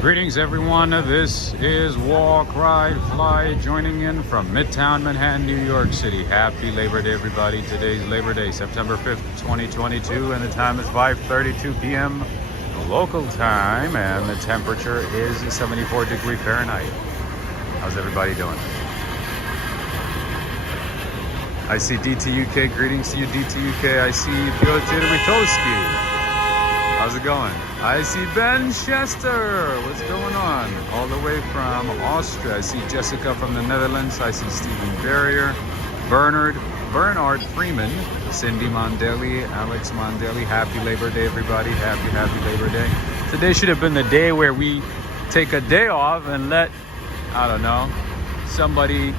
Greetings everyone, this is Walk, Ride, Fly, joining in from Midtown Manhattan, New York City. Happy Labor Day everybody. Today's Labor Day, September 5th, 2022, and the time is 5:32 p.m. local time, and the temperature is 74 degrees Fahrenheit. How's everybody doing? I see DTUK, greetings to you DTUK. I see Piotr Witowski. How's it going? I see Ben Chester. What's going on? All the way from Austria. I see Jessica from the Netherlands. I see Stephen Barrier, Bernard Freeman, Cindy Mondelli, Alex Mondelli. Happy Labor Day, everybody. Happy Labor Day. Today should have been the day where we take a day off and let, I don't know, somebody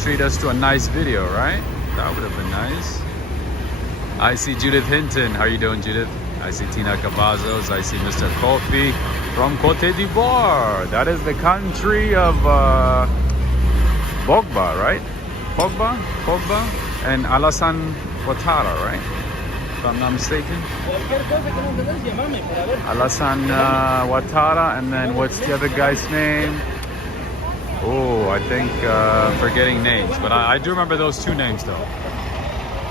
treat us to a nice video, right? That would have been nice. I see Judith Hinton. How are you doing, Judith? I see Tina Cavazos. I see Mr. Kofi from Cote d'Ivoire. That is the country of Pogba, right? Pogba, and Alassane Ouattara, right? If I'm not mistaken. Alassane Ouattara, and then what's the other guy's name? Oh, I think forgetting names, but I do remember those two names though.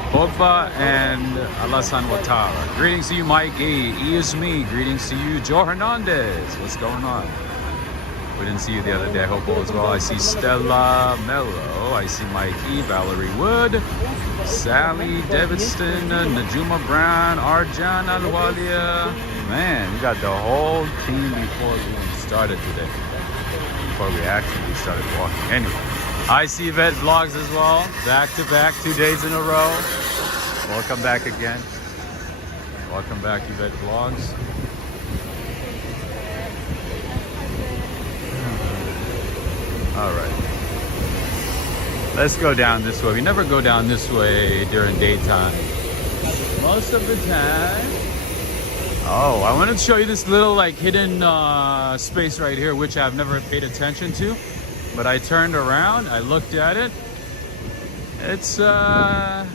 Pogba and Alassane Ouattara. Greetings to you, Mike E. E is me. Greetings to you, Joe Hernandez. What's going on? We didn't see you the other day. I hope all is well. I see Stella Mello. I see Mike E. Valerie Wood. Sally Davidson. Najuma Brown. Arjan Alwalia. Man, we got the whole team before we even started today. Before we actually started walking. Anyway. I see Yvette Vlogs as well. Back to back, 2 days in a row. Welcome back again. Welcome back, Yvette Vlogs. All right. Let's go down this way. We never go down this way during daytime. Most of the time. Oh, I wanted to show you this little like hidden space right here, which I've never paid attention to. But I turned around, I looked at it. It's a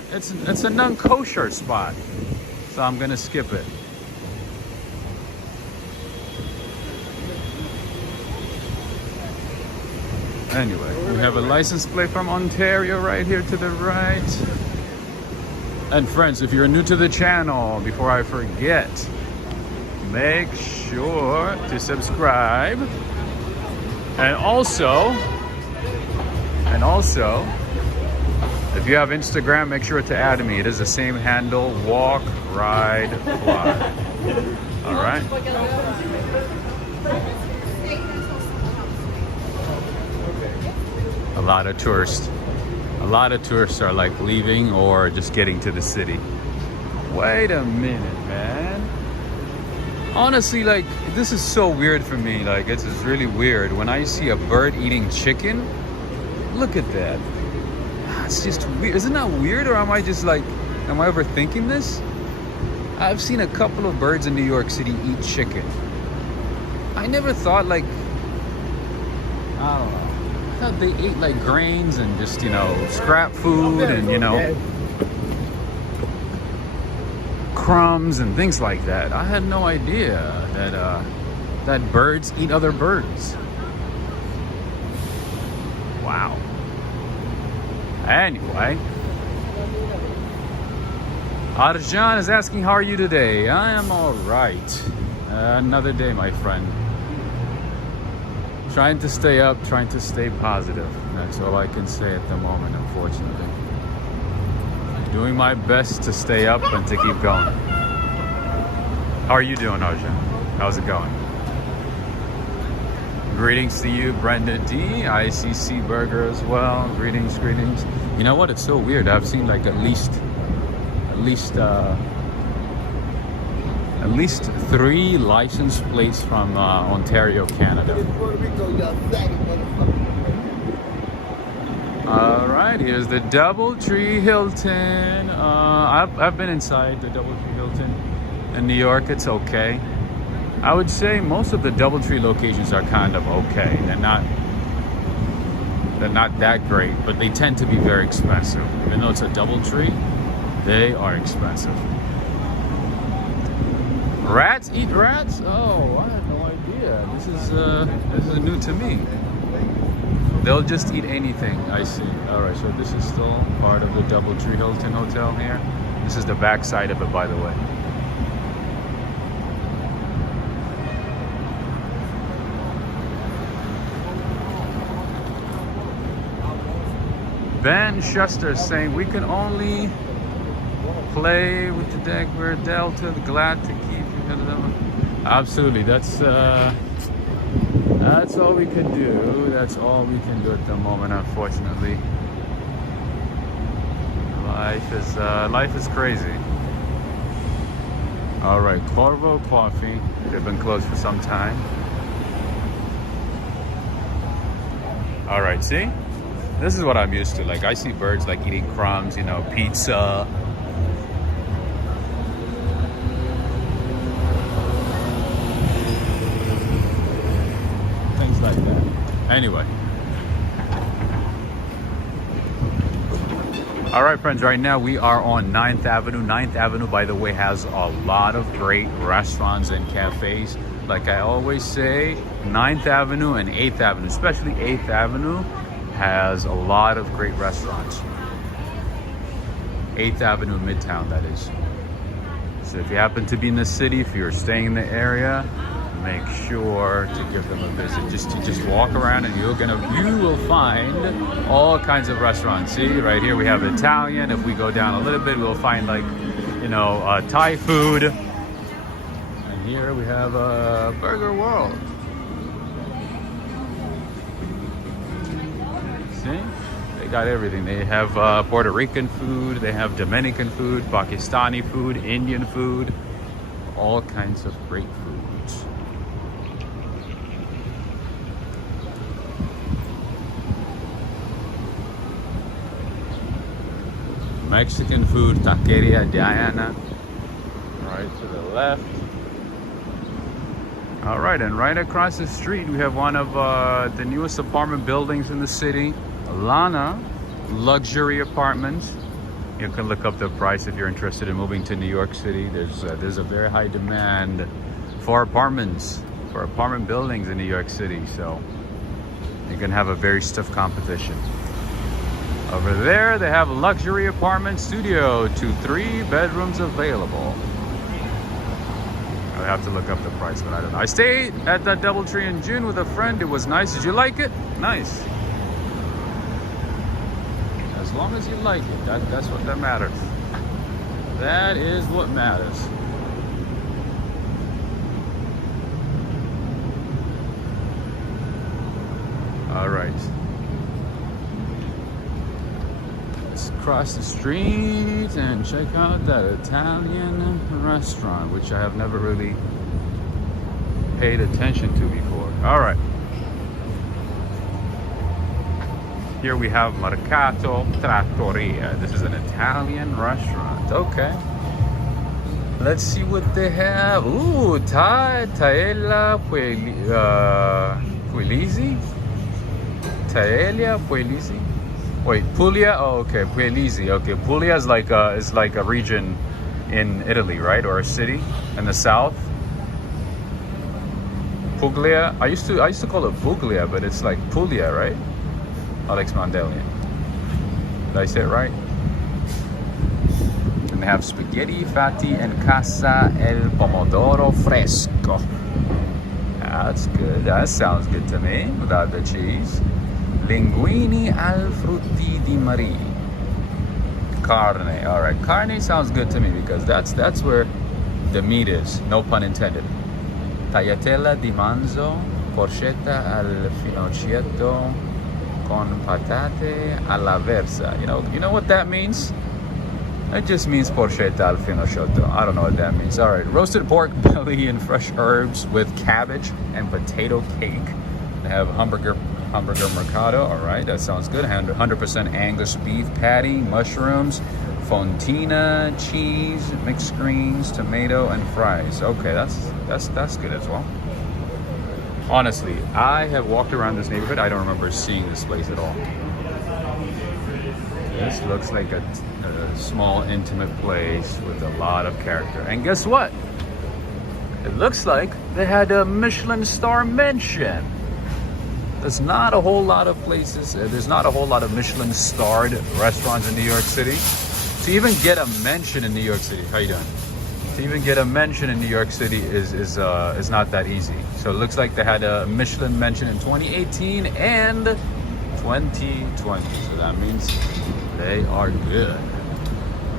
non-kosher spot, so I'm gonna skip it. Anyway, we have a license plate from Ontario right here to the right. And friends, if you're new to the channel, before I forget, make sure to subscribe. And also, if you have Instagram, make sure to add me. It is the same handle, Walk, Ride, Fly. All right? A lot of tourists are like leaving or just getting to the city. Wait a minute, man. Honestly, like, this is so weird for me. Like, it's really weird. When I see a bird eating chicken, look at that. It's just weird. Isn't that weird? Or am I overthinking this? I've seen a couple of birds in New York City eat chicken. I never thought, like, I don't know. I thought they ate like grains and just, scrap food and, crumbs and things like that. I had no idea that birds eat other birds. Wow. Anyway, Arjan is asking, how are you today? I am all right. Another day, my friend. Trying to stay up, trying to stay positive. That's all I can say at the moment, unfortunately. Doing my best to stay up and to keep going. How are you doing, Arjan? How's it going? Greetings to you, Brenda D. ICC Burger as well. Greetings. You know what? It's so weird. I've seen like at least 3 license plates from Ontario, Canada. All right, here's the DoubleTree Hilton. I've been inside the DoubleTree Hilton in New York. It's okay. I would say most of the DoubleTree locations are kind of okay. They're not that great, but they tend to be very expensive. Even though it's a DoubleTree, they are expensive. Rats eat rats? Oh, I had no idea. This is new to me. They'll just eat anything. I see. All right, so this is still part of the DoubleTree Hilton Hotel here. This is the back side of it, by the way. Ben Schuster saying we can only play with the deck. We're Delta, glad to keep you. Absolutely, that's all we can do. That's all we can do at the moment, unfortunately. Life is crazy. All right, Corvo Coffee. They've been closed for some time. All right, see? This is what I'm used to. Like, I see birds like eating crumbs, you know, pizza. Things like that. Anyway. All right, friends, right now we are on 9th Avenue. 9th Avenue, by the way, has a lot of great restaurants and cafes. Like I always say, 9th Avenue and 8th Avenue, especially 8th Avenue, has a lot of great restaurants. 8th Avenue, Midtown, that is. So if you happen to be in the city, if you're staying in the area, make sure to give them a visit. Just walk around and you will find all kinds of restaurants. See, right here we have Italian. If we go down a little bit, we'll find like, you know, Thai food. And here we have a Burger World. See? They got everything. They have Puerto Rican food, they have Dominican food, Pakistani food, Indian food, all kinds of great foods. Mexican food, Taqueria Diana, right to the left. All right, and right across the street, we have one of the newest apartment buildings in the city, Lana Luxury Apartments. You can look up the price if you're interested in moving to New York City. There's a very high demand for apartments, for apartment buildings in New York City. So you can have a very stiff competition. Over there, they have luxury apartment studio, 2-3 bedrooms available. I have to look up the price, but I don't know. I stayed at that DoubleTree in June with a friend. It was nice. Did you like it? Nice. As long as you like it, that's what that matters. That is what matters. All right. Let's cross the street and check out that Italian restaurant, which I have never really paid attention to before. All right. Here we have Mercato Trattoria. This is an Italian restaurant. Okay. Let's see what they have. Ooh, Taella Pugliese? Taella Pugliese? Wait, Puglia? Oh, okay, Pugliese. Okay, Puglia is like a region in Italy, right? Or a city in the south. Puglia. I used to call it Puglia, but it's like Puglia, right? Alex Mandelian. Did I say it right? And they have spaghetti fatti and casa el pomodoro fresco. That's good. That sounds good to me without the cheese. Linguini al frutti di mare. Carne. All right, carne sounds good to me because that's where the meat is. No pun intended. Tagliatella di manzo, porchetta al finocchietto con patate alla versa. You know what that means? It just means porchetta al finocchietto. I don't know what that means. All right, roasted pork belly and fresh herbs with cabbage and potato cake. They have hamburger mercado. All right, that sounds good. 100% Angus beef patty, mushrooms, fontina, cheese, mixed greens, tomato, and fries. Okay, that's good as well. Honestly, I have walked around this neighborhood. I don't remember seeing this place at all. This looks like a small, intimate place with a lot of character. And guess what? It looks like they had a Michelin star mention. There's not a whole lot of places, there's not a whole lot of Michelin starred restaurants in New York City. To even get a mention in New York City, how you doing? To even get a mention in New York City is not that easy. So it looks like they had a Michelin mention in 2018 and 2020. So that means they are good.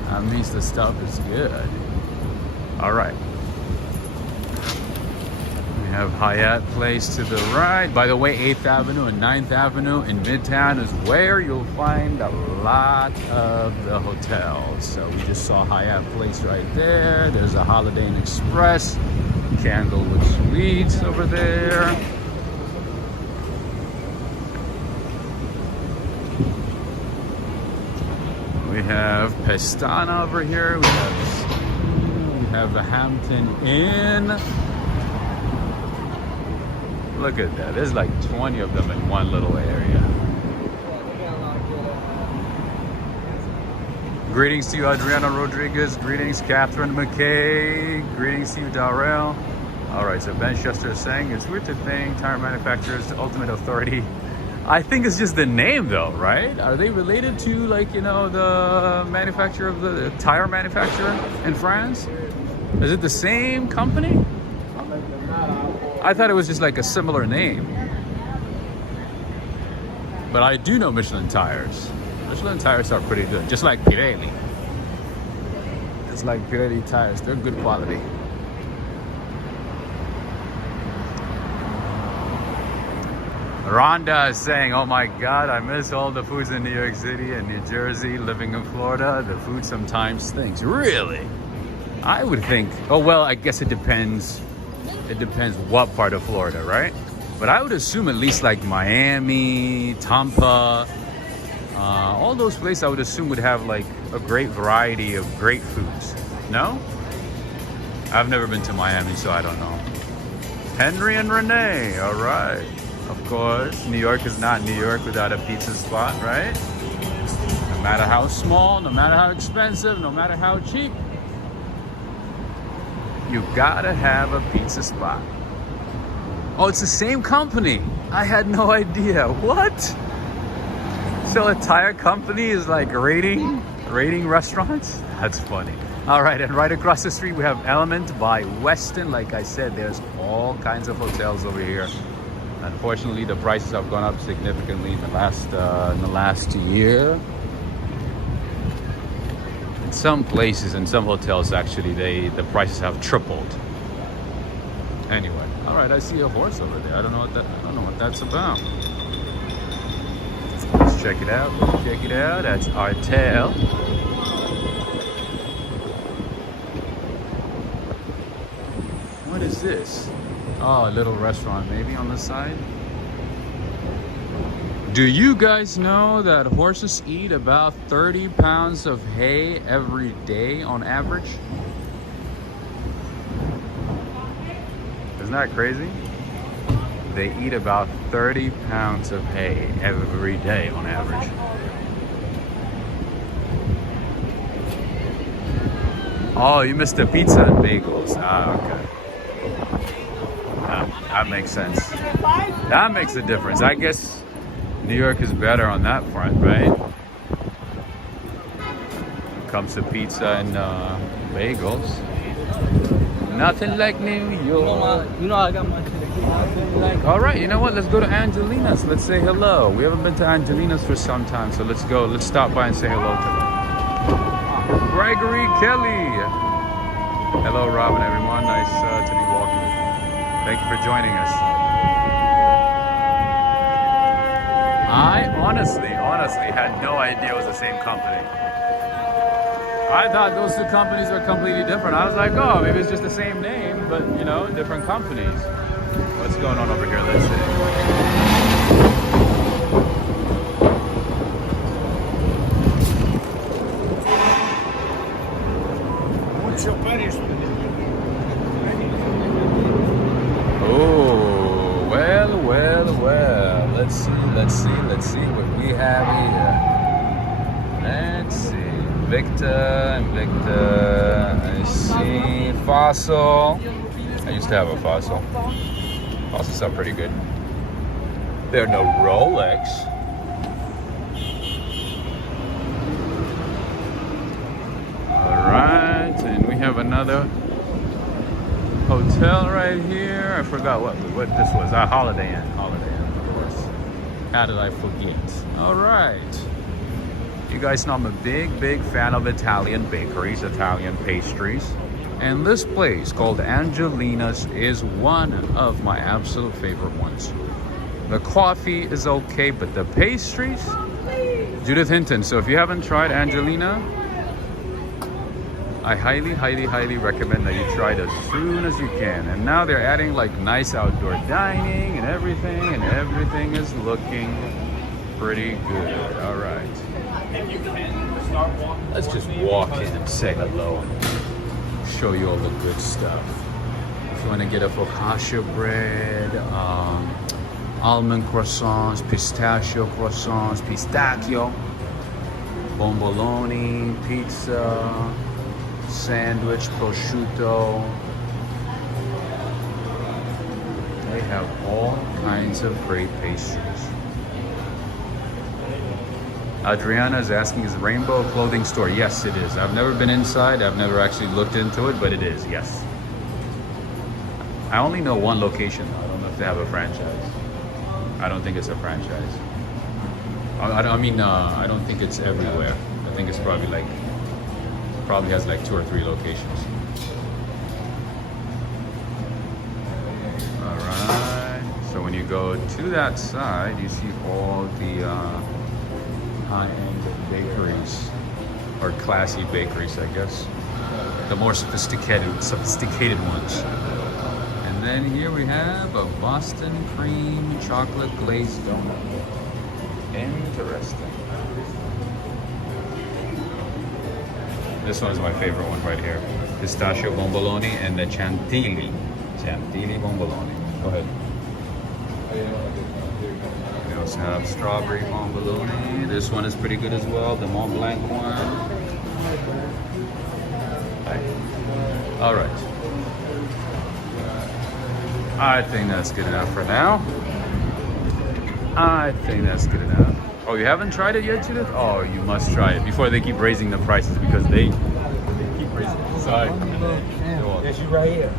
That means the stuff is good. All right. We have Hyatt Place to the right. By the way, 8th Avenue and 9th Avenue in Midtown is where you'll find a lot of the hotels. So we just saw Hyatt Place right there. There's a Holiday Inn Express, Candlewood Suites over there. We have Pestana over here. We have the Hampton Inn. Look at that. There's like 20 of them in one little area. Greetings to you, Adriana Rodriguez. Greetings, Catherine McKay. Greetings to you, Darrell. All right, so Ben Chester is saying, it's weird to think tire manufacturers, the ultimate authority. I think it's just the name though, right? Are they related to, like, you know, the manufacturer of the tire manufacturer in France? Is it the same company? I thought it was just like a similar name. But I do know Michelin tires. Michelin tires are pretty good, just like Pirelli. Just like Pirelli tires, they're good quality. Rhonda is saying, oh my God, I miss all the foods in New York City and New Jersey. Living in Florida, the food sometimes stinks. Really? I would think, oh well, I guess it depends. It depends what part of Florida, right? But I would assume at least like Miami, Tampa, all those places I would assume would have like a great variety of great foods. No? I've never been to Miami, so I don't know. Henry and Renee, all right. Of course, New York is not New York without a pizza spot, right? No matter how small, no matter how expensive, no matter how cheap, you gotta have a pizza spot. Oh, it's the same company. I had no idea. What? So a tire company is like rating restaurants? That's funny. All right, and right across the street we have Element by Westin. Like I said, there's all kinds of hotels over here. Unfortunately, the prices have gone up significantly in the last year. In some places, in some hotels, actually, the prices have tripled. Anyway, all right, I see a horse over there. I don't know what that's about. Let's check it out. Check it out. That's our tail. What is this? Oh, a little restaurant maybe on the side. Do you guys know that horses eat about 30 pounds of hay every day on average? Isn't that crazy? They eat about 30 pounds of hay every day on average. Oh, you missed the pizza and bagels. Ah, okay. That makes sense. That makes a difference. I guess New York is better on that front, right? When it comes to pizza and bagels. Nothing like New York. You know I got my All right, you know what? Let's go to Angelina's. Let's say hello. We haven't been to Angelina's for some time, so let's go. Let's stop by and say hello to them. Gregory Kelly. Hello, Robin, everyone. Nice to be walking with you. Thank you for joining us. I honestly had no idea it was the same company. I thought those two companies are completely different. I was like, oh, maybe it's just the same name, but you know, different companies. What's going on over here? Let's see. Oh, well. Let's see what we have here. Let's see. Invicta. I see Fossil. I used to have a Fossil. Fossils are pretty good. They're no Rolex. Alright, and we have another hotel right here. I forgot what this was. Holiday Inn, of course. How did I forget? Alright. You guys know I'm a big fan of Italian bakeries, Italian pastries. And this place called Angelina's is one of my absolute favorite ones. The coffee is okay, but the pastries, Judith Hinton. So if you haven't tried Angelina, I highly recommend that you try it as soon as you can. And now they're adding like nice outdoor dining and everything is looking pretty good. All right. Let's just walk in and say hello and show you all the good stuff. If you want to get a focaccia bread, almond croissants, pistachio, bomboloni, pizza, sandwich, prosciutto. They have all kinds of great pastries. Adriana is asking, is Rainbow a clothing store? Yes, it is. I've never been inside. I've never actually looked into it, but it is, yes. I only know one location. I don't know if they have a franchise. I don't think it's a franchise. I don't think it's everywhere. I think it's probably has like 2 or 3 locations. All right. So when you go to that side, you see all the high-end bakeries, or classy bakeries, I guess. The more sophisticated ones. And then here we have a Boston cream chocolate glazed donut. Interesting. This one is my favorite one right here. Pistachio bomboloni and the chantilly bomboloni. Go ahead. We also have strawberry bomboloni. This one is pretty good as well. The Mont Blanc one. All right. I think that's good enough for now. Oh, you haven't tried it yet, Judith? Oh, you must try it before they keep raising the prices, because they keep raising the side. Yes, you right here.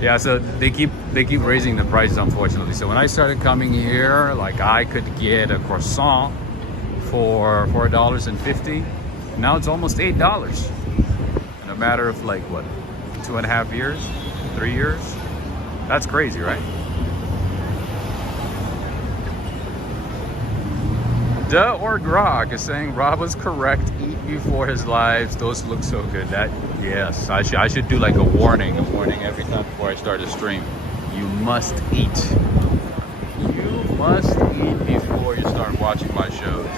Yeah, so they keep raising the prices, unfortunately. So when I started coming here, like I could get a croissant for $4.50. Now it's almost $8 in a matter of like what, 2.5 years, 3 years? That's crazy, right? Duh or Grog is saying Rob was correct. Eat before his lives. Those look so good. Yes, I should do like a warning every time before I start a stream. You must eat. You must eat before you start watching my shows.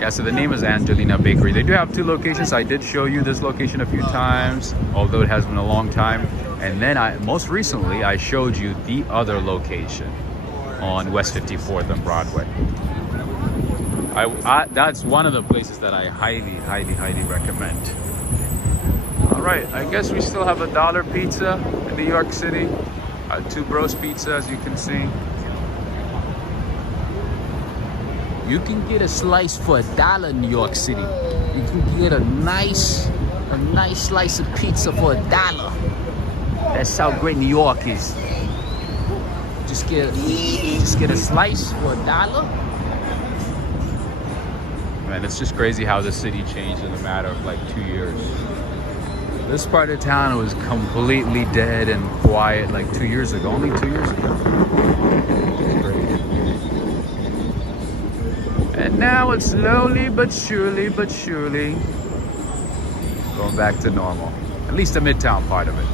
Yeah, so the name is Angelina Bakery. They do have 2 locations. I did show you this location a few times, although it has been a long time. And then most recently I showed you the other location on West 54th and Broadway. That's one of the places that I highly recommend. All right, I guess we still have a $1 pizza in New York City. 2 Bros Pizza, as you can see. You can get a slice for $1 in New York City. You can get a nice slice of pizza for $1. That's how great New York is. Just get a slice for $1. Man, it's just crazy how the city changed in a matter of like 2 years. This part of town was completely dead and quiet like 2 years ago, only 2 years ago. And now it's slowly but surely going back to normal. At least the Midtown part of it.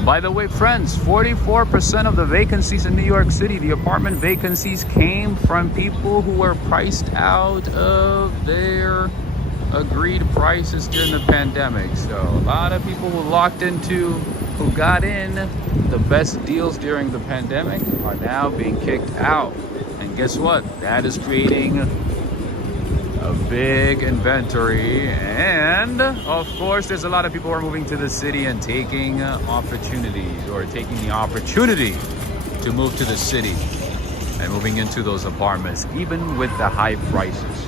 And by the way, friends, 44% of the vacancies in New York City, the apartment vacancies, came from people who were priced out of their agreed prices during the pandemic. So a lot of people who got in the best deals during the pandemic are now being kicked out. And guess what? That is creating a big inventory. And of course, there's a lot of people who are moving to the city and taking opportunities, or taking the opportunity to move to the city and moving into those apartments, even with the high prices.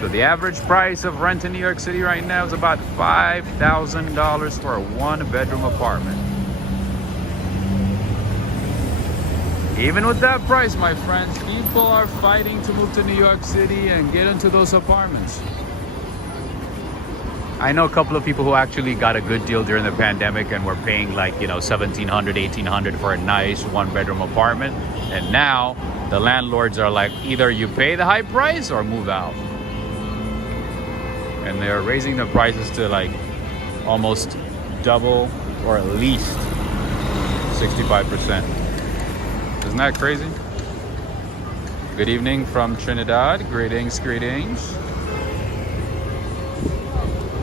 So the average price of rent in New York City right now is about $5,000 for a one-bedroom apartment. Even with that price, my friends, people are fighting to move to New York City and get into those apartments. I know a couple of people who actually got a good deal during the pandemic and were paying like, you know, $1,700, $1,800 for a nice one-bedroom apartment. And now the landlords are like, either you pay the high price or move out. And they're raising the prices to like almost double, or at least 65%. Isn't that crazy? Good evening from Trinidad. Greetings, greetings.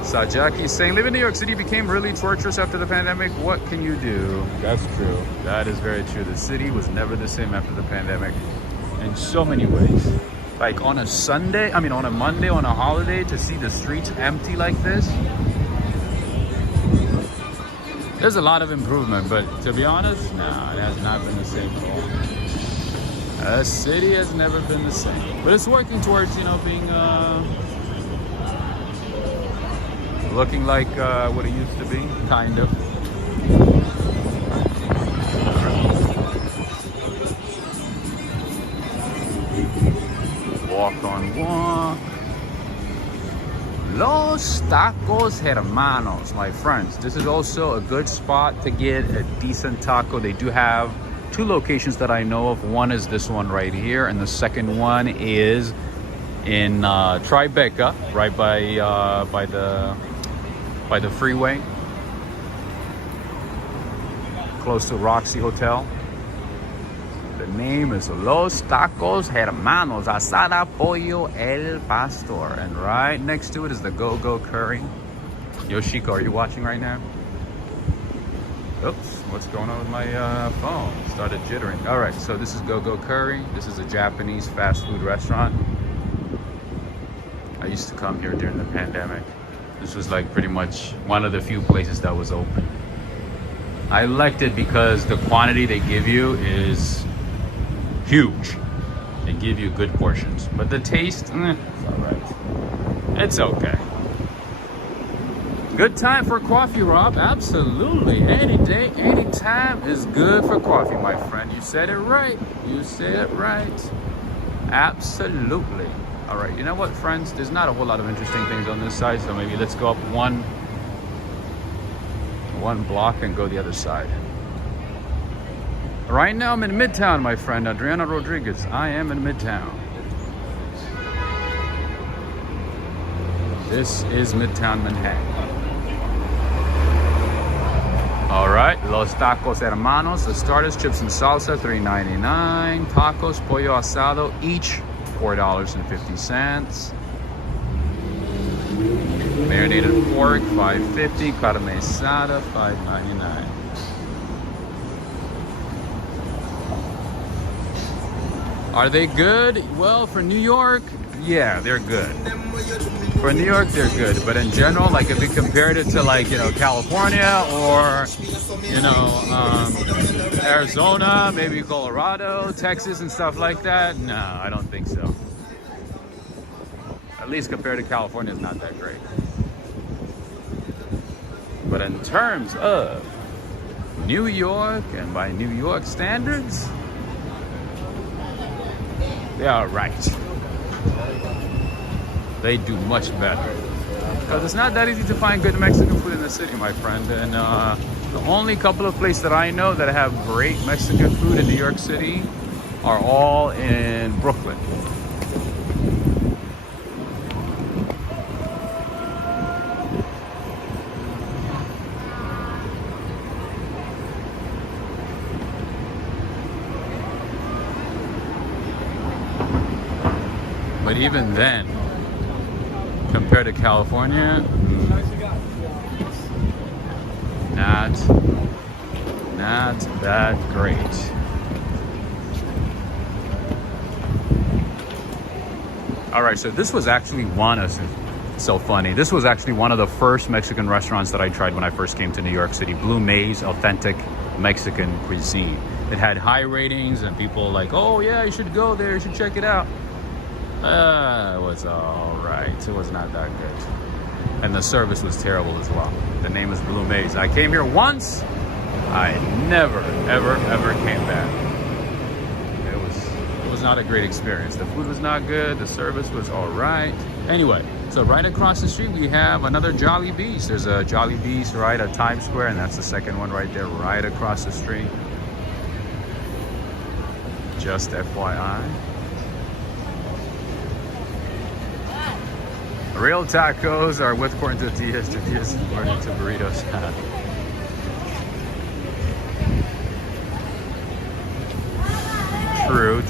Sajaki saying, living in New York City became really torturous after the pandemic. What can you do? That's true. That is very true. The city was never the same after the pandemic in so many ways. Like on a Monday, on a holiday, to see the streets empty like this. There's a lot of improvement, but to be honest, nah, it has not been the same at all. The city has never been the same. But it's working towards, you know, being, looking like what it used to be, kind of. Walk on walk. Los Tacos Hermanos, my friends. This is also a good spot to get a decent taco. They do have two locations that I know of. One is this one right here, and the second one is in Tribeca, right by the freeway, close to Roxy Hotel. The name is Los Tacos Hermanos, Asada Pollo El Pastor. And right next to it is the Go-Go Curry. Yoshiko, are you watching right now? Oops, what's going on with my phone? Started jittering. All right, so this is Go-Go Curry. This is a Japanese fast food restaurant. I used to come here during the pandemic. This was like pretty much one of the few places that was open. I liked it because the quantity they give you is huge. They give you good portions, but the taste, it's all right. It's okay. Good time for coffee, Rob. Absolutely. Any day, any time is good for coffee, my friend. You said it right. You said it right. Absolutely. All right. You know what, friends? There's not a whole lot of interesting things on this side, so maybe let's go up one block and go the other side. Right now, I'm in Midtown, my friend. Adriana Rodriguez. I am in Midtown. This is Midtown Manhattan. All right, Los Tacos Hermanos. The starters, chips and salsa, $3.99. Tacos, pollo asado, each $4.50. Marinated pork, $5.50. Carne asada, $5.99. Are they good? Well, for New York, yeah, they're good. For New York, they're good. But in general, like if you compared it to like, you know, California or, you know, Arizona, maybe Colorado, Texas and stuff like that, no, I don't think so. At least compared to California, it's not that great. But in terms of New York, and by New York standards, they are right. They do much better. Because it's not that easy to find good Mexican food in the city, my friend. And the only couple of places that I know that have great Mexican food in New York City are all in Brooklyn. But even then, compared to California, not that great. All right, so this was actually so funny. This was actually one of the first Mexican restaurants that I tried when I first came to New York City. Blue Maze, authentic Mexican cuisine. It had high ratings and people like, oh yeah, you should go there, you should check it out. It was all right. It was not that good. And the service was terrible as well. The name is Blue Maze. I came here once. I never, ever came back. It was not a great experience. The food was not good. The service was all right. Anyway, so right across the street, we have another Jollibee's. There's a Jollibee's right at Times Square, and that's the second one right there, right across the street. Just FYI. Real tacos are with corn tortillas and corn into burritos. True.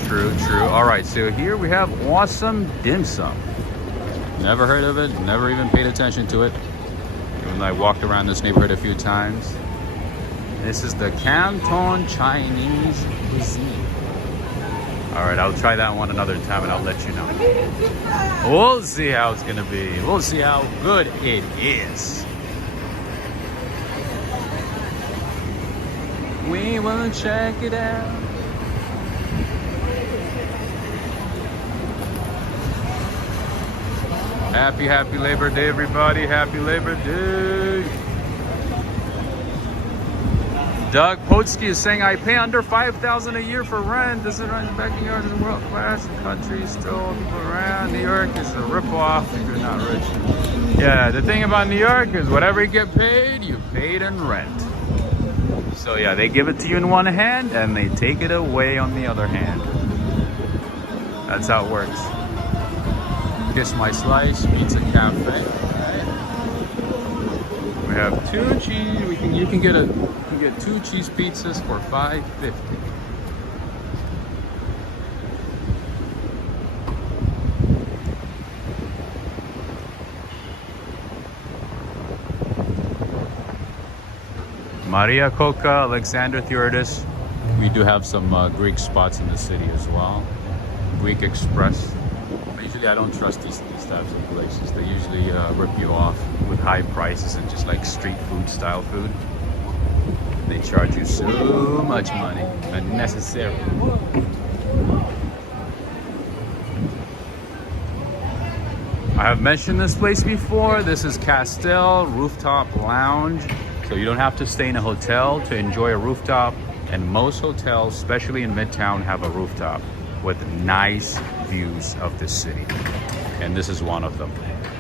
All right, so here we have awesome dim sum. Never heard of it, never even paid attention to it. Even though I walked around this neighborhood a few times. This is the Canton Chinese cuisine. All right, I'll try that one another time and I'll let you know. We'll see how it's gonna be. We'll see how good it is. We will check it out. Happy Labor Day, everybody. Happy Labor Day. Doug Potsky is saying, I pay under $5,000 a year for rent. This is rent backyard is world class. The country still people around. New York is a ripoff if you're not rich. Yeah, the thing about New York is whatever you get paid, you paid in rent. So yeah, they give it to you in one hand and they take it away on the other hand. That's how it works. Kiss My Slice Pizza Cafe. We have 2 cheese. You can get 2 cheese pizzas for $5.50. Maria Coca, Alexander Theodorus. We do have some Greek spots in the city as well. Greek Express. Usually I don't trust these types of places. They usually rip you off with high prices and just like street food style food. They charge you so much money, unnecessarily. I have mentioned this place before. This is Castell Rooftop Lounge. So you don't have to stay in a hotel to enjoy a rooftop. And most hotels, especially in Midtown, have a rooftop with nice views of the city. And this is one of them.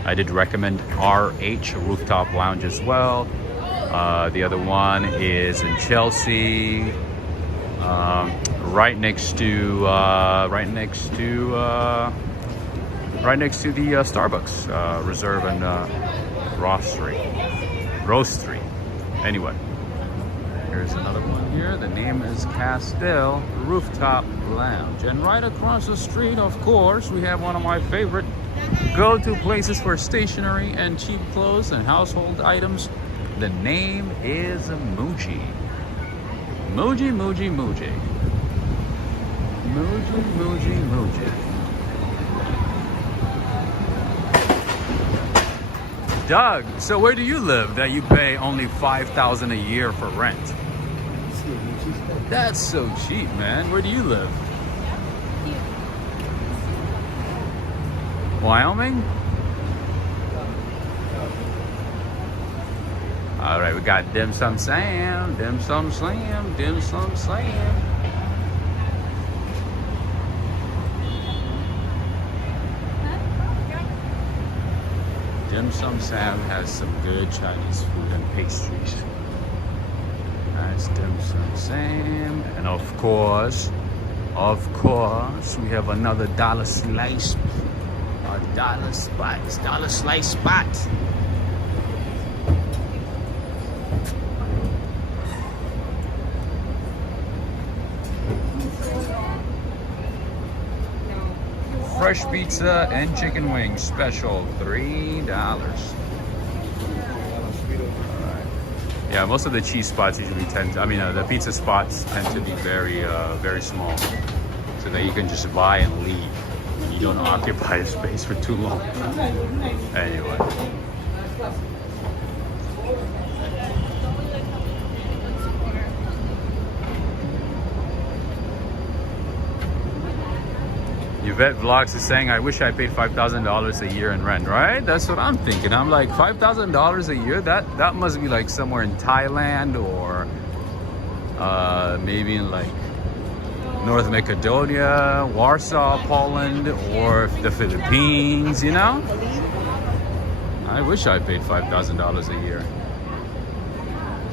I did recommend RH Rooftop Lounge as well. The other one is in Chelsea, right next to the Starbucks Reserve and Roastery. Anyway, here's another one here. The name is Castell Rooftop Lounge. And right across the street, of course, we have one of my favorite go-to places for stationery and cheap clothes and household items. The name is Muji. Muji. Doug, so where do you live that you pay only $5,000 a year for rent? That's so cheap, man. Where do you live? Wyoming? All right, we got Dim Sum Sam, Dim Sum Slam, Dim Sum Slam. Dim Sum Sam has some good Chinese food and pastries. That's Dim Sum Sam. And of course, we have another dollar slice. A dollar slice spot. fresh pizza and chicken wings special, $3. Yeah, most of the cheese spots usually the pizza spots tend to be very small, so that you can just buy and leave. You don't occupy a space for too long. Anyway. Yvette Vlogs is saying, I wish I paid $5,000 a year in rent, right? That's what I'm thinking. I'm like, $5,000 a year? That must be like somewhere in Thailand or maybe in like North Macedonia, Warsaw, Poland, or the Philippines, you know? I wish I paid $5,000 a year.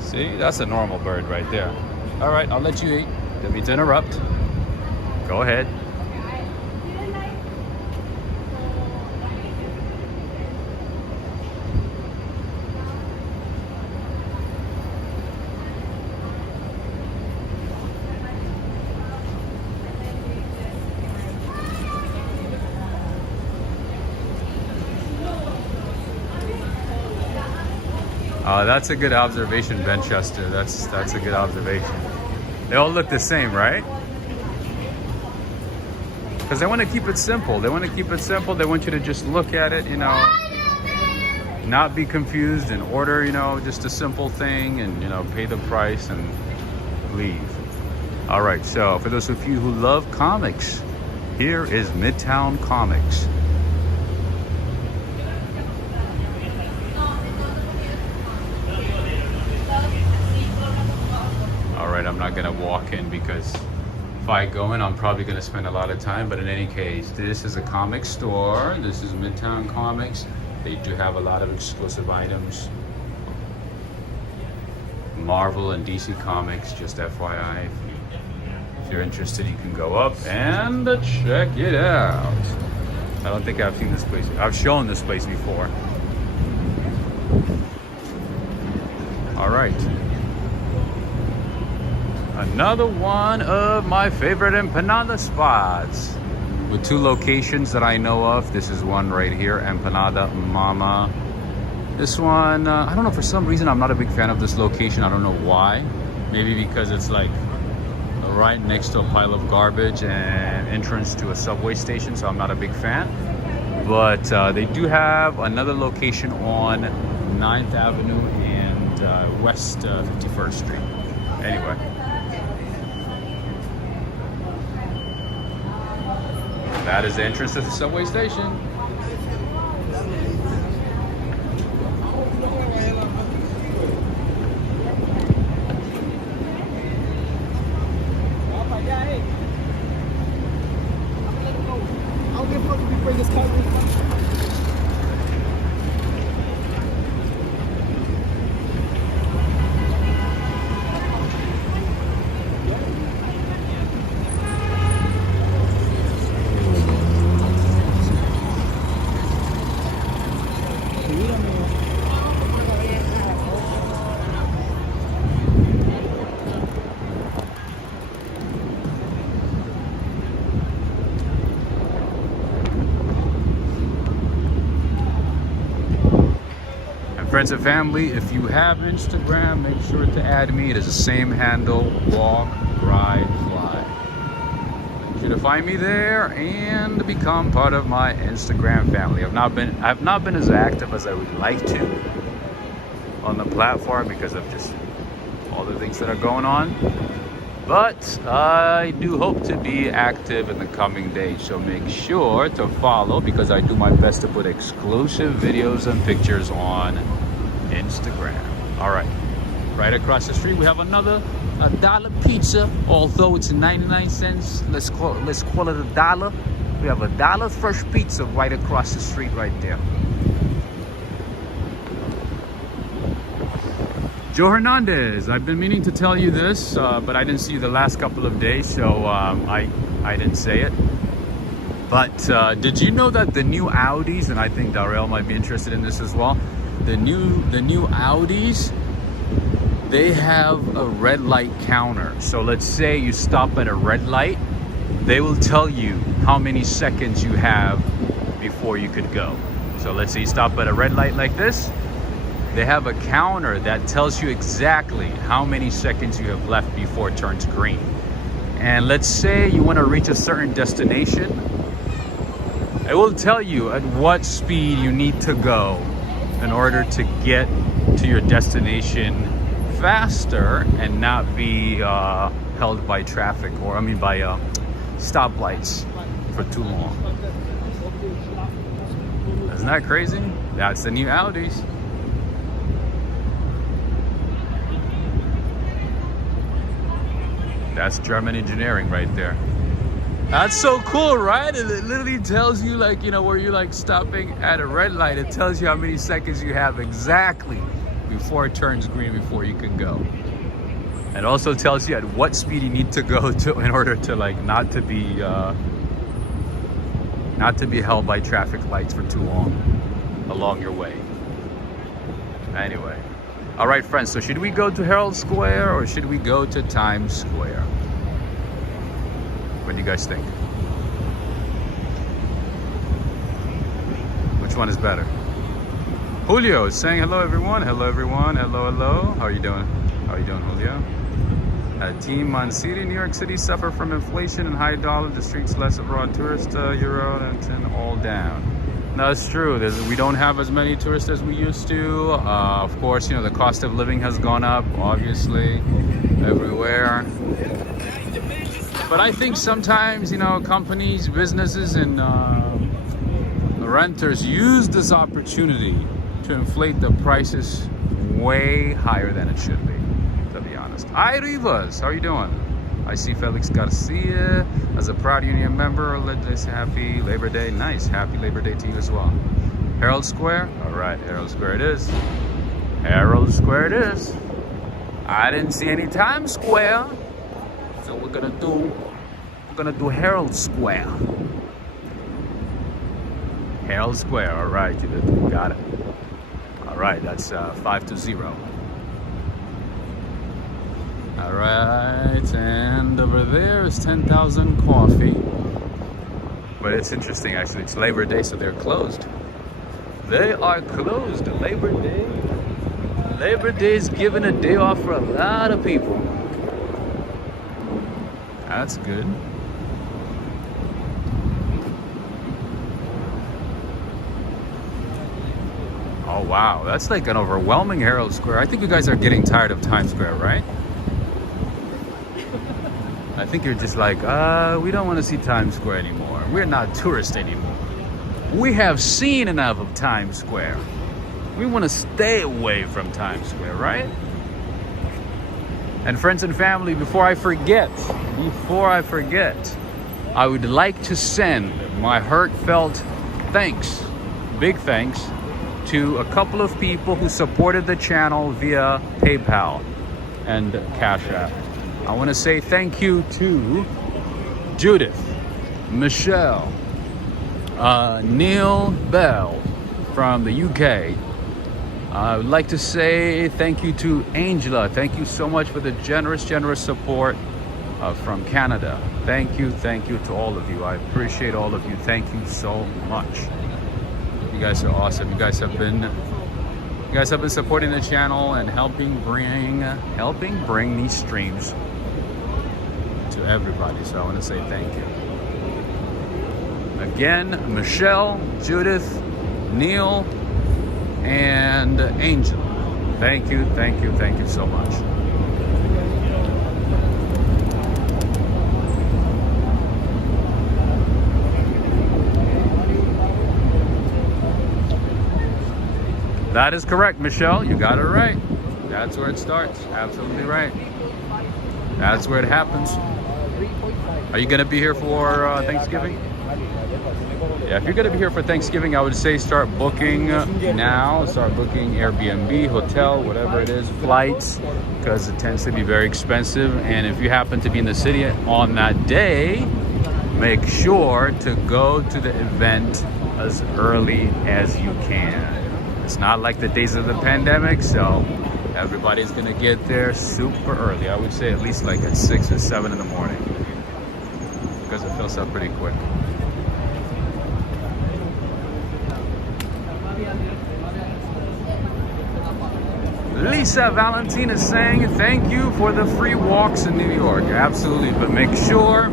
See, that's a normal bird right there. All right, I'll let you eat. Didn't mean to interrupt. Go ahead. That's a good observation, Benchester. That's a good observation. They all look the same, right? Because they want to keep it simple. They want to keep it simple. They want you to just look at it, you know, not be confused and order, you know, just a simple thing and, you know, pay the price and leave. All right, so for those of you who love comics, here is Midtown Comics. I'm not gonna walk in because if I go in, I'm probably gonna spend a lot of time. But in any case, this is a comic store. This is Midtown Comics. They do have a lot of exclusive items. Marvel and DC Comics, just FYI. If you're interested, you can go up and check it out. I don't think I've seen this place. I've shown this place before. All right. Another one of my favorite empanada spots with two locations that I know of. This is one right here, Empanada Mama. This one, I don't know, for some reason I'm not a big fan of this location. I don't know why. Maybe because it's like right next to a pile of garbage and entrance to a subway station, so I'm not a big fan. But they do have another location on 9th Avenue and West 51st Street. Anyway. That is the entrance to the subway station. Friends and family, if you have Instagram, make sure to add me. It is the same handle, walk, ride, fly. Make sure to find me there and become part of my Instagram family. I've not been as active as I would like to on the platform because of just all the things that are going on. But I do hope to be active in the coming days, so make sure to follow because I do my best to put exclusive videos and pictures on Instagram. All right across the street we have another $1 pizza, although it's 99 cents. Let's call it $1. We have $1 fresh pizza right across the street right there. Joe Hernandez, I've been meaning to tell you this, but I didn't see you the last couple of days, so I didn't say it. But did you know that the new Audis, and I think Darrell might be interested in this as well, the new Audis, they have a red light counter. So let's say you stop at a red light, they will tell you how many seconds you have before you could go. So let's say you stop at a red light like this. They have a counter that tells you exactly how many seconds you have left before it turns green. And let's say you want to reach a certain destination. It will tell you at what speed you need to go in order to get to your destination faster and not be held by traffic, or I mean by stoplights for too long. Isn't that crazy? That's the new Audis. That's German engineering right there. That's so cool, right? It literally tells you, like, you know, where you're like stopping at a red light. It tells you how many seconds you have exactly before it turns green, before you can go. It also tells you at what speed you need to go to in order to like not to be held by traffic lights for too long along your way. Anyway, all right, friends. So should we go to Herald Square or should we go to Times Square? What do you guys think? Which one is better? Julio is saying hello, everyone. Hello, everyone. Hello, hello. How are you doing? How are you doing, Julio? Team on City, New York City suffer from inflation and high dollar. The streets less abroad tourists, euro and all down. That's true. We don't have as many tourists as we used to. Of course, you know, the cost of living has gone up, obviously, everywhere. But I think sometimes, you know, companies, businesses, and renters use this opportunity to inflate the prices way higher than it should be, to be honest. Hi, Rivas. How are you doing? I see Felix Garcia as a proud union member. Let's say happy Labor Day. Nice. Happy Labor Day to you as well. Herald Square. All right, Herald Square it is. Herald Square it is. I didn't see any Times Square, so we're gonna do Herald Square. Herald Square. All right, you got it. All right, that's 5-0. All right, and over there is 10,000 Coffee. But it's interesting, actually. It's Labor Day, so they're closed. They are closed. Labor Day. Labor Day is giving a day off for a lot of people. That's good. Oh, wow. That's like an overwhelming Herald Square. I think you guys are getting tired of Times Square, right? I think you're just like, we don't want to see Times Square anymore. We're not tourists anymore. We have seen enough of Times Square. We want to stay away from Times Square, right? And friends and family, before I forget, I would like to send my heartfelt thanks, big thanks, to a couple of people who supported the channel via PayPal and Cash App. I want to say thank you to Judith, Michelle, Neil Bell from the UK. I would like to say thank you to Angela. Thank you so much for the generous support from Canada. Thank you to all of you. I appreciate all of you. Thank you so much. You guys are awesome. You guys have been supporting the channel and helping bring these streams to everybody. So I want to say thank you. Again, Michelle, Judith, Neil, and Angel. Thank you so much. That is correct, Michelle. You got it right. That's where it starts. Absolutely right. That's where it happens. Are you going to be here for Thanksgiving? Yeah, if you're going to be here for Thanksgiving, I would say start booking now. Start booking Airbnb, hotel, whatever it is, flights, because it tends to be very expensive. And if you happen to be in the city on that day, make sure to go to the event as early as you can. It's not like the days of the pandemic, so everybody's going to get there super early. I would say at least like at 6 or 7 in the morning. because it fills up pretty quick. Lisa Valentina is saying thank you for the free walks in New York. Absolutely, but make sure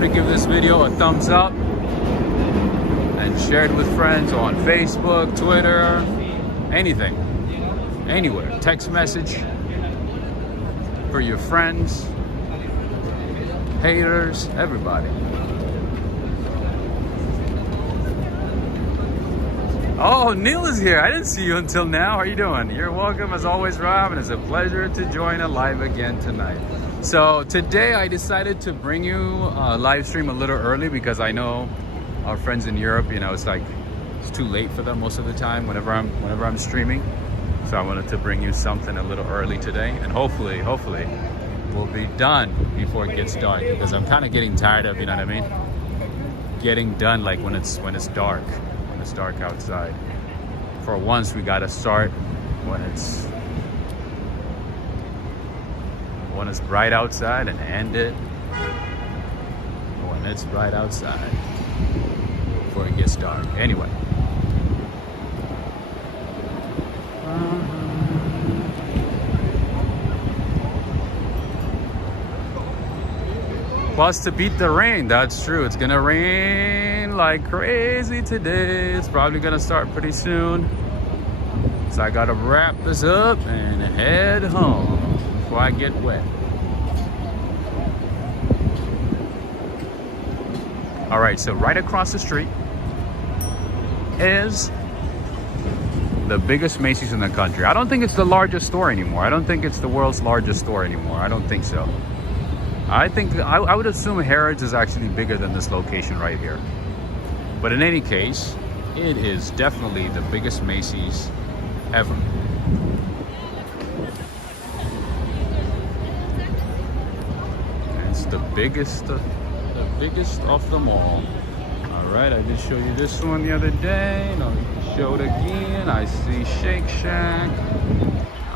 to give this video a thumbs up and share it with friends on Facebook, Twitter, anything, anywhere. Text message for your friends, haters, everybody. Oh, Neil is here. I didn't see you until now. How are you doing? You're welcome as always, Rob, and it's a pleasure to join a live again tonight. So today I decided to bring you a live stream a little early because I know our friends in Europe, you know, it's too late for them most of the time whenever I'm streaming. So I wanted to bring you something a little early today, and hopefully we'll be done before it gets dark, because I'm kind of getting tired of, you know what I mean, getting done like when it's dark. It's dark outside. For once, we gotta start when it's bright outside and end it when it's bright outside before it gets dark. Anyway. Plus, to beat the rain, that's true. It's gonna rain like crazy today. It's probably gonna start pretty soon. So I gotta wrap this up and head home before I get wet. All right, so right across the street is the biggest Macy's in the country. I don't think it's the largest store anymore. I don't think it's the world's largest store anymore. I don't think so. I would assume Harrods is actually bigger than this location right here. But in any case, it is definitely the biggest Macy's ever. It's the biggest of them all. All right, I did show you this one the other day. Now show it again. I see Shake Shack.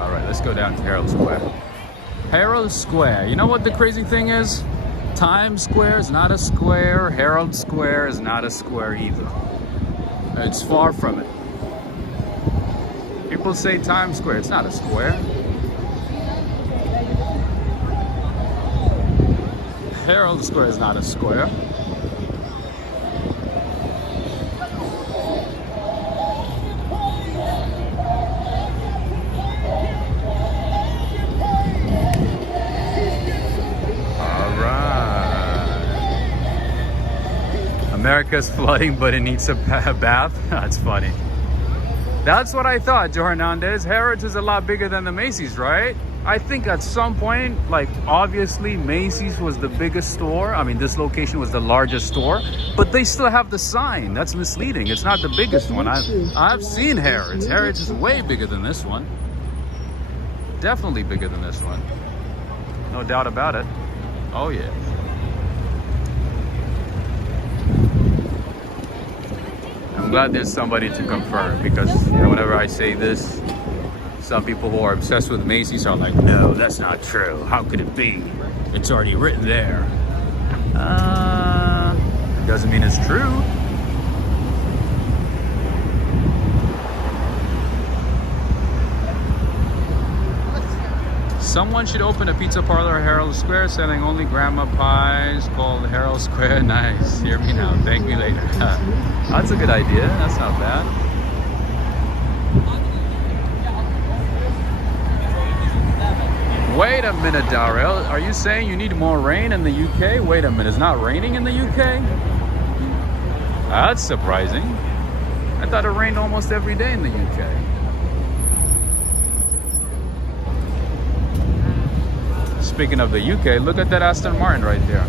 All right, let's go down to Herald Square. Herald Square. You know what the crazy thing is? Times Square is not a square. Herald Square is not a square either. It's far from it. People say Times Square. It's not a square. Herald Square is not a square. America's flooding, but it needs a bath. That's funny. That's what I thought, Joe Hernandez. Harrods is a lot bigger than the Macy's, right? I think at some point, like, obviously Macy's was the biggest store. I mean, this location was the largest store, but they still have the sign. That's misleading. It's not the biggest one. I've seen Harrods. Harrods is way bigger than this one. Definitely bigger than this one. No doubt about it. Oh, yeah. I'm glad there's somebody to confirm, because, you know, whenever I say this, some people who are obsessed with Macy's are like, no, that's not true. How could it be? It's already written there. It doesn't mean it's true. Someone should open a pizza parlor at Herald Square selling only grandma pies called Herald Square. Nice. Hear me now. Thank me later. That's a good idea. That's not bad. Wait a minute, Darrell. Are you saying you need more rain in the UK? Wait a minute. It's not raining in the UK? That's surprising. I thought it rained almost every day in the UK. Speaking of the UK, look at that Aston Martin right there.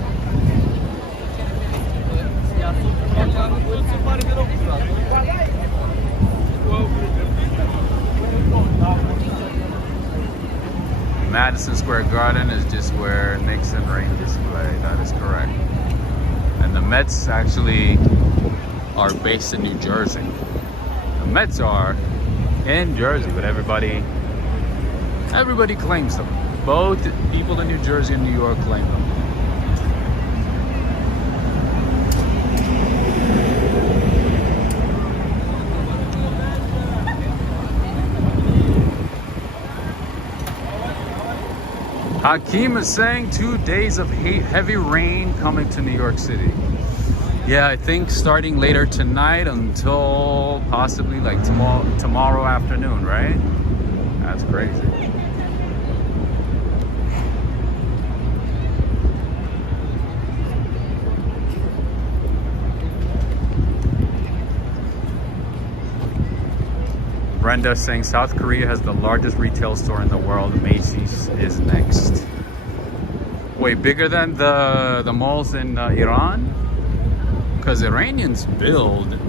Madison Square Garden is just where Nixon Rain display. That is correct. And the Mets actually are based in New Jersey. The Mets are in Jersey, but everybody claims them. Both people in New Jersey and New York claim them. Hakeem is saying 2 days of heavy rain coming to New York City. Yeah, I think starting later tonight until possibly like tomorrow afternoon, right? That's crazy. Brenda saying South Korea has the largest retail store in the world. Macy's is next. Wait, bigger than the malls in Iran? Because Iranians build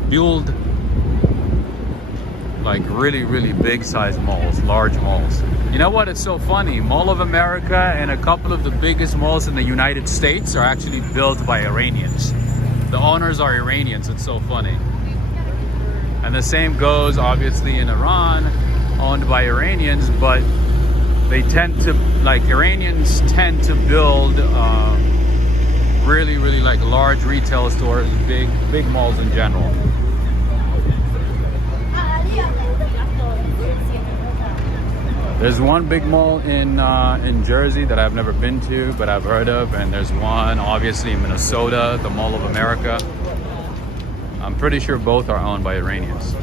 like really big size malls, large malls. You know what? It's so funny. Mall of America and a couple of the biggest malls in the United States are actually built by Iranians. The owners are Iranians. It's so funny. And the same goes obviously in Iran, owned by Iranians, but they tend to, like, Iranians tend to build really like large retail stores, big malls in general. There's one big mall in Jersey that I've never been to, but I've heard of, and there's one obviously in Minnesota, the Mall of America. I'm pretty sure both are owned by Iranians.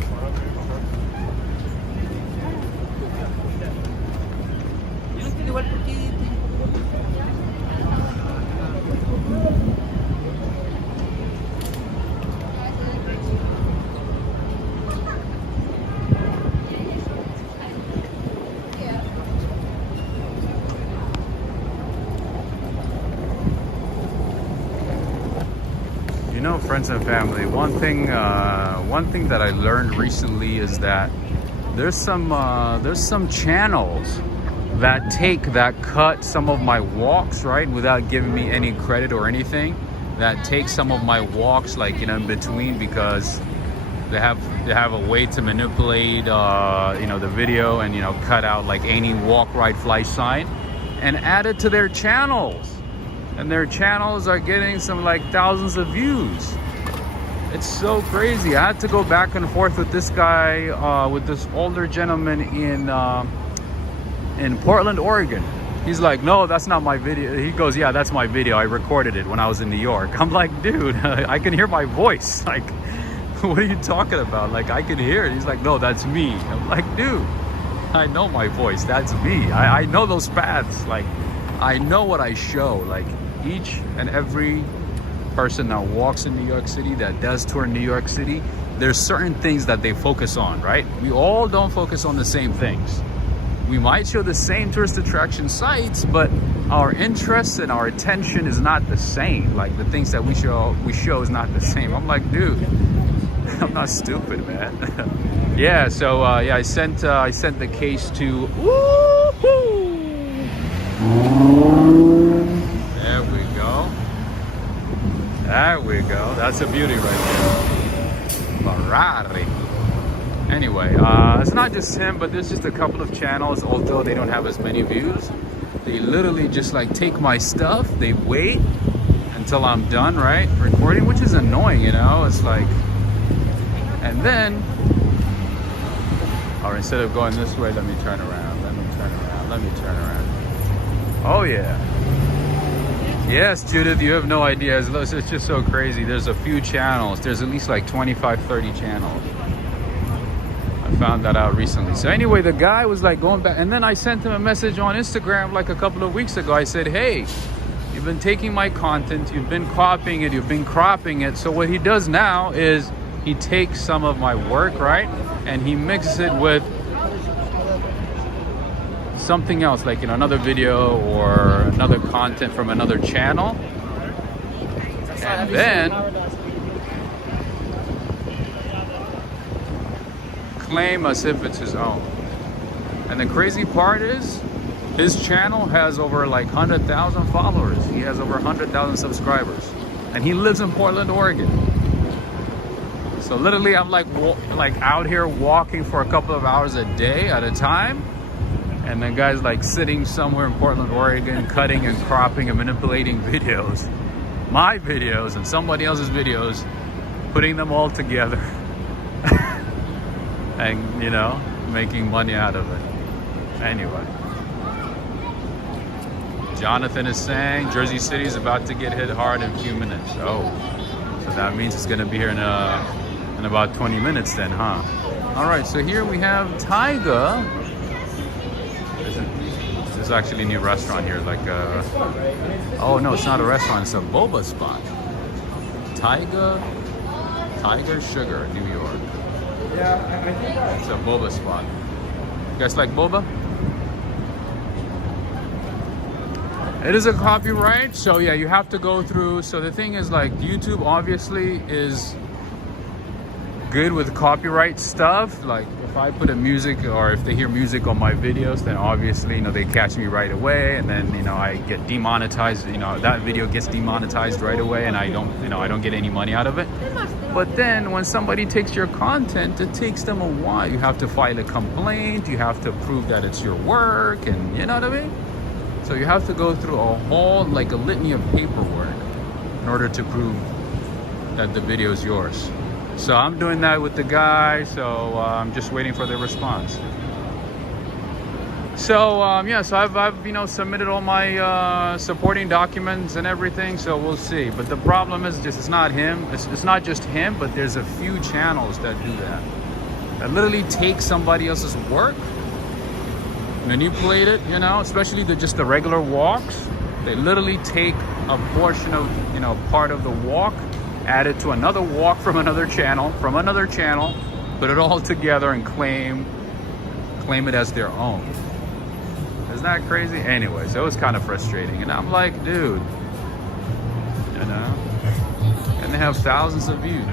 You know, friends and family, one thing that I learned recently is that there's some channels that cut some of my walks, right, without giving me any credit or anything, that take some of my walks, like, you know, in between, because they have a way to manipulate you know, the video and, you know, cut out like any walk, ride, fly sign and add it to their channels. And their channels are getting some like thousands of views. It's so crazy. I had to go back and forth with this guy, with this older gentleman in Portland, Oregon. He's like, no, that's not my video. He goes, yeah, that's my video. I recorded it when I was in New York. I'm like, dude, I can hear my voice. Like, what are you talking about? Like, I can hear it. He's like, no, that's me. I'm like, dude, I know my voice. That's me. I know those paths. Like, I know what I show. Like, each and every person that walks in New York City, that does tour in New York City, there's certain things that they focus on, right? We all don't focus on the same things. We might show the same tourist attraction sites, but our interest and our attention is not the same. Like, the things that we show is not the same. I'm like, dude, I'm not stupid, man. Yeah, so yeah, I sent the case to There we go. That's a beauty right there. Ferrari. Anyway, it's not just him, but there's just a couple of channels, although they don't have as many views. They literally just like take my stuff, they wait until I'm done, right, recording, which is annoying, you know. It's like, and then, or instead of going this way, let me turn around, let me turn around, let me turn around. Oh yeah. Yes, Judith, you have no idea. It's just so crazy. There's a few channels. There's at least like 25, 30 channels. I found that out recently. So anyway, the guy was like going back, and then I sent him a message on Instagram like a couple of weeks ago. I said, hey, you've been taking my content, you've been copying it, you've been cropping it. So what he does now is he takes some of my work, right, and he mixes it with something else, like, you know, another video or another content from another channel, and then claim as if it's his own. And the crazy part is, his channel has over like 100,000 followers. He has over 100,000 subscribers, and he lives in Portland, Oregon. So literally, I'm like out here walking for a couple of hours a day at a time. And the guy's like sitting somewhere in Portland, Oregon, cutting and cropping and manipulating videos, my videos and somebody else's videos, putting them all together and, you know, making money out of it. Anyway. Jonathan is saying Jersey City is about to get hit hard in a few minutes. Oh, so that means it's gonna be here in about 20 minutes then, huh? All right, so here we have Tyga. This is actually a new restaurant here, like oh no, it's not a restaurant, it's a boba spot. Tiger Sugar, New York. Yeah, I think It's a boba spot. You guys like boba? It is a copyright, so yeah, you have to go through. So the thing is, like, YouTube obviously is good with copyright stuff. Like if I put a music, or if they hear music on my videos, then obviously, you know, they catch me right away, and then, you know, I get demonetized. You know, that video gets demonetized right away, and I don't get any money out of it. But then when somebody takes your content, it takes them a while. You have to file a complaint, you have to prove that it's your work, and you know what I mean? So you have to go through a whole, like, a litany of paperwork in order to prove that the video is yours. So I'm doing that with the guy, so I'm just waiting for the response. So yeah, so I've you know, submitted all my supporting documents and everything, so we'll see. But the problem is just, it's not him, it's not just him, but there's a few channels that do that literally take somebody else's work, manipulate it, you know, especially just the regular walks. They literally take a portion of, you know, part of the walk, add it to another walk from another channel, put it all together and claim it as their own. Isn't that crazy? Anyway, so it was kind of frustrating, and I'm like, dude, you know, and they have thousands of views.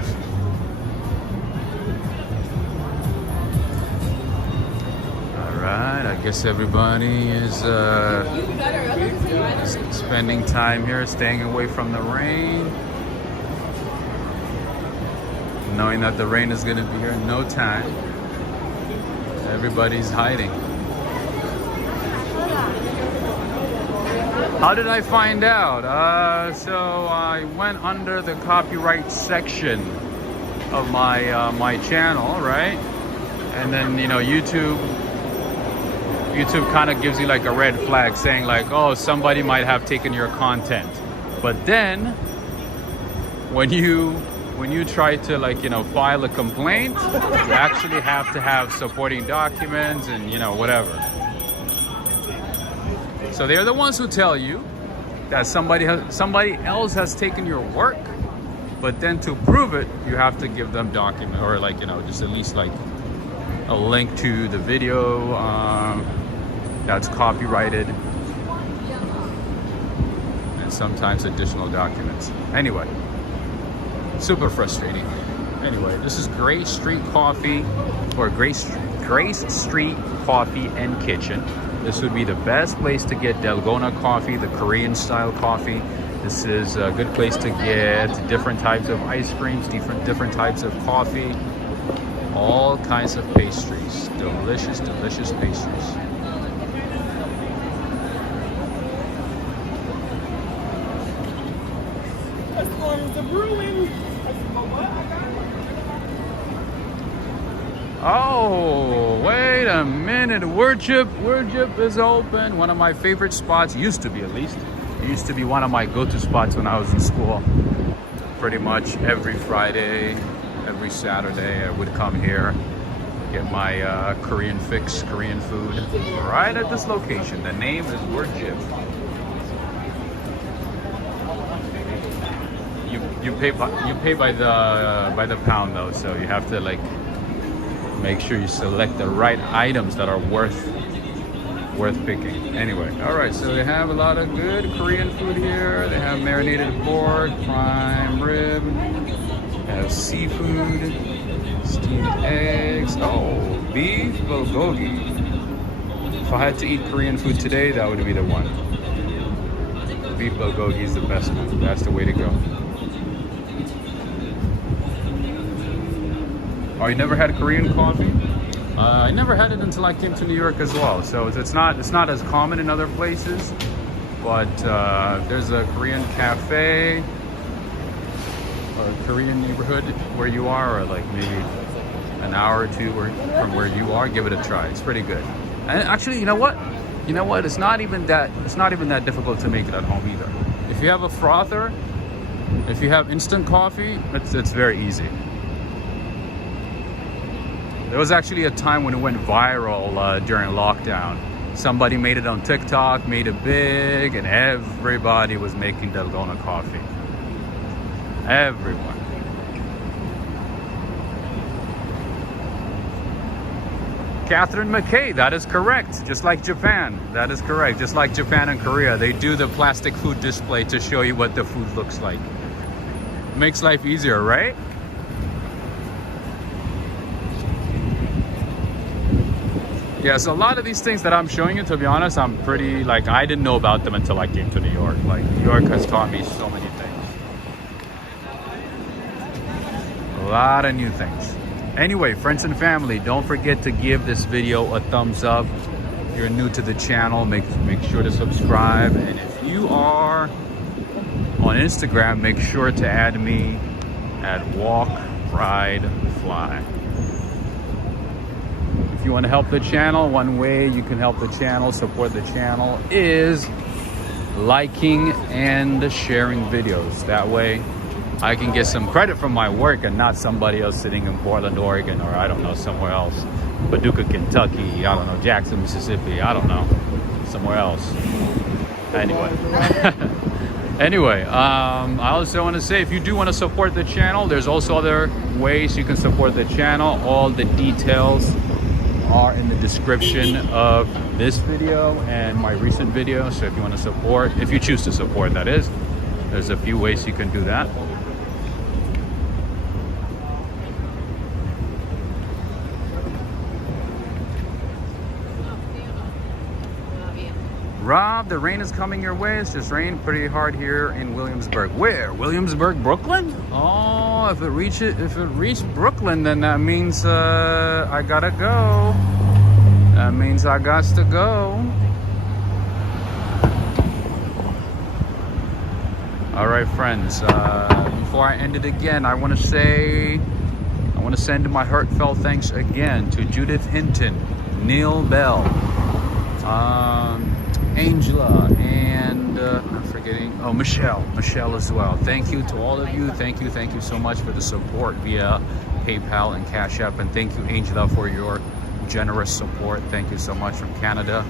All right, I guess everybody is spending time here, staying away from the rain, knowing that the rain is going to be here in no time. Everybody's hiding. How did I find out? So I went under the copyright section of my my channel, right? And then, you know, YouTube kind of gives you like a red flag saying like, oh, somebody might have taken your content. But then when you try to, like, you know, file a complaint, you actually have to have supporting documents and, you know, whatever. So they're the ones who tell you that somebody else has taken your work, but then to prove it, you have to give them document, or, like, you know, just at least like a link to the video that's copyrighted, and sometimes additional documents. Anyway, super frustrating. Anyway, this is Grace Street Coffee, or Grace Street Coffee and Kitchen. This would be the best place to get Dalgona coffee, the Korean style coffee. This is a good place to get different types of ice creams, different types of coffee, all kinds of pastries. Delicious, delicious pastries. Oh, wait a minute. Worship is open. One of my favorite spots, used to be at least. It used to be one of my go-to spots when I was in school. Pretty much every Friday, every Saturday, I would come here, get my Korean fix, Korean food, right at this location. The name is Worship. You pay by the pound though, so you have to, like, make sure you select the right items that are worth picking. Anyway, all right, so they have a lot of good Korean food here. They have marinated pork, prime rib, they have seafood, steamed eggs, oh, beef bulgogi. If I had to eat Korean food today, that would be the one. Beef bulgogi is the best one. That's the way to go. Oh, you never had Korean coffee? I never had it until I came to New York as well. So it's not as common in other places, but there's a Korean cafe or a Korean neighborhood where you are, or like maybe an hour or two from where you are. Give it a try. It's pretty good. And actually, you know what? You know what? It's not even that difficult to make it at home either. If you have a frother, if you have instant coffee, it's very easy. There was actually a time when it went viral during lockdown. Somebody made it on TikTok, made it big, and everybody was making dalgona coffee. Everyone. Catherine McKay, that is correct. Just like Japan, that is correct. Just like Japan and Korea, they do the plastic food display to show you what the food looks like. Makes life easier, right? Yeah, so a lot of these things that I'm showing you, to be honest, I'm pretty, like, I didn't know about them until I came to New York. Like, New York has taught me so many things. A lot of new things. Anyway, friends and family, don't forget to give this video a thumbs up. If you're new to the channel, make sure to subscribe. And if you are on Instagram, make sure to add me at Walk, Ride, Fly. If you want to help the channel, one way you can help the channel, support the channel, is liking and sharing videos. That way I can get some credit from my work and not somebody else sitting in Portland, Oregon, or I don't know, somewhere else. Paducah, Kentucky, I don't know, Jackson, Mississippi, I don't know, somewhere else. Anyway, I also want to say, if you do want to support the channel, there's also other ways you can support the channel. All the details are in the description of this video and my recent video. So if you want to support, if you choose to support, that is, there's a few ways you can do that. Rob, the rain is coming your way. It's just rained pretty hard here in Williamsburg. Where? Williamsburg, Brooklyn? Oh, if it reached Brooklyn, then that means I gotta go. That means I got to go. All right, friends. Before I end it again, I want to send my heartfelt thanks again to Judith Hinton, Neil Bell, Angela, and I'm forgetting, Michelle as well. Thank you to all of you. Thank you so much for the support via PayPal and Cash App, and thank you, Angela, for your generous support. Thank you so much from Canada.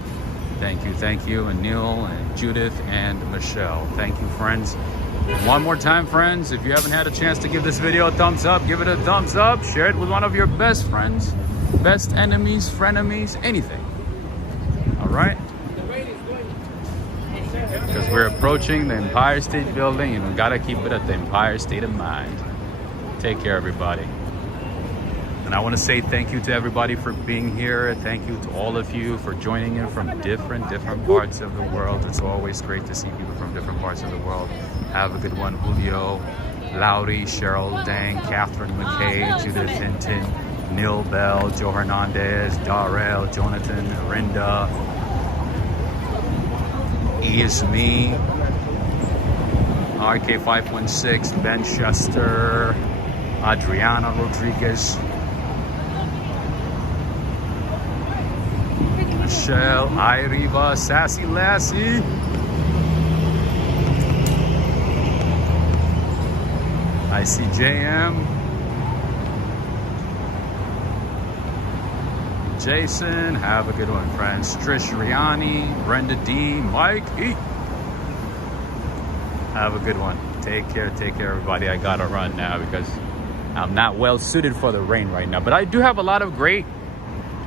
Thank you, and Neil and Judith and Michelle. Thank you, friends. One more time, friends, if you haven't had a chance to give this video a thumbs up, give it a thumbs up. Share it with one of your best friends, best enemies, frenemies, anything. All right? Because we're approaching the Empire State Building, and we gotta keep it at the Empire State of Mind. Take care, everybody. And I want to say thank you to everybody for being here. Thank you to all of you for joining in from different parts of the world. It's always great to see people from different parts of the world. Have a good one. Julio, Lowry, Cheryl Dang, Catherine McKay, Judith Hinton, Neil Bell, Joe Hernandez, Darrell, Jonathan, Rinda, E is me, RK516, Ben Chester, Adriana Rodriguez, Michelle, Iriva, Sassy Lassie, ICJM, Jason, have a good one, friends. Trish Riani, Brenda D, Mike E. Have a good one. Take care, everybody. I gotta run now because I'm not well suited for the rain right now. But I do have a lot of great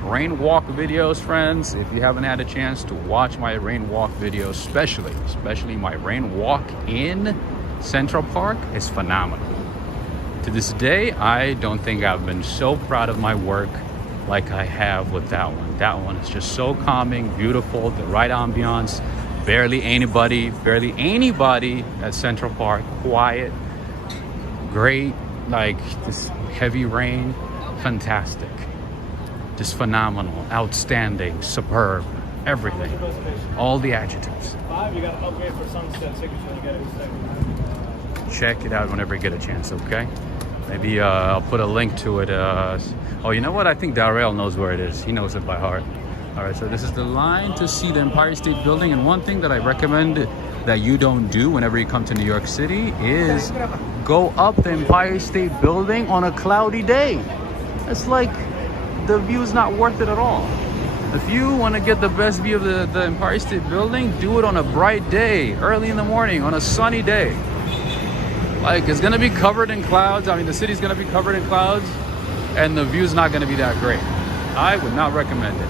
rain walk videos, friends. If you haven't had a chance to watch my rain walk videos, especially my rain walk in Central Park, is phenomenal. To this day, I don't think I've been so proud of my work like I have with that one. That one is just so calming, beautiful, the right ambiance, barely anybody at Central Park, quiet, great, like this heavy rain, fantastic, just phenomenal, outstanding, superb, everything, all the adjectives. You got to upgrade for sunset tickets when you get it. Check it out whenever you get a chance, okay? Maybe I'll put a link to it. Oh, you know what? I think Darrell knows where it is. He knows it by heart. All right, so this is the line to see the Empire State Building. And one thing that I recommend that you don't do whenever you come to New York City is go up the Empire State Building on a cloudy day. It's like the view's not worth it at all. If you want to get the best view of the Empire State Building, do it on a bright day, early in the morning, on a sunny day. Like, it's gonna be covered in clouds. I mean, the city's gonna be covered in clouds, and the view's not gonna be that great. I would not recommend it.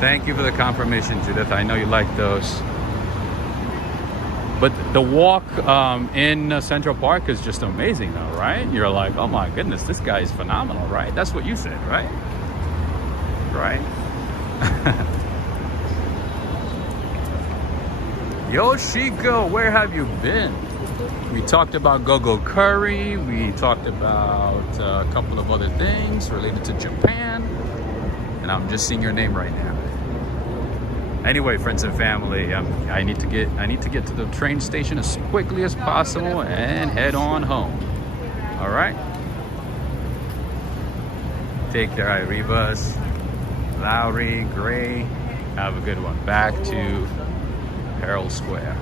Thank you for the confirmation, Judith. I know you like those. But the walk in Central Park is just amazing though, right? You're like, oh my goodness, this guy is phenomenal, right? That's what you said, right? Right? Yoshiko, where have you been? We talked about Go-Go Curry. We talked about a couple of other things related to Japan. And I'm just seeing your name right now. Anyway, friends and family, I need to get to the train station as quickly as possible and head on home. All right. Take care, Iribas, Lowry, Gray. Have a good one. Back to Herald Square.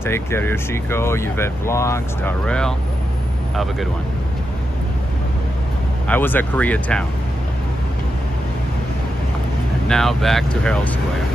Take care, Yoshiko, Yvette Vlogs, Darrell. Have a good one. I was at Koreatown. And now back to Herald Square.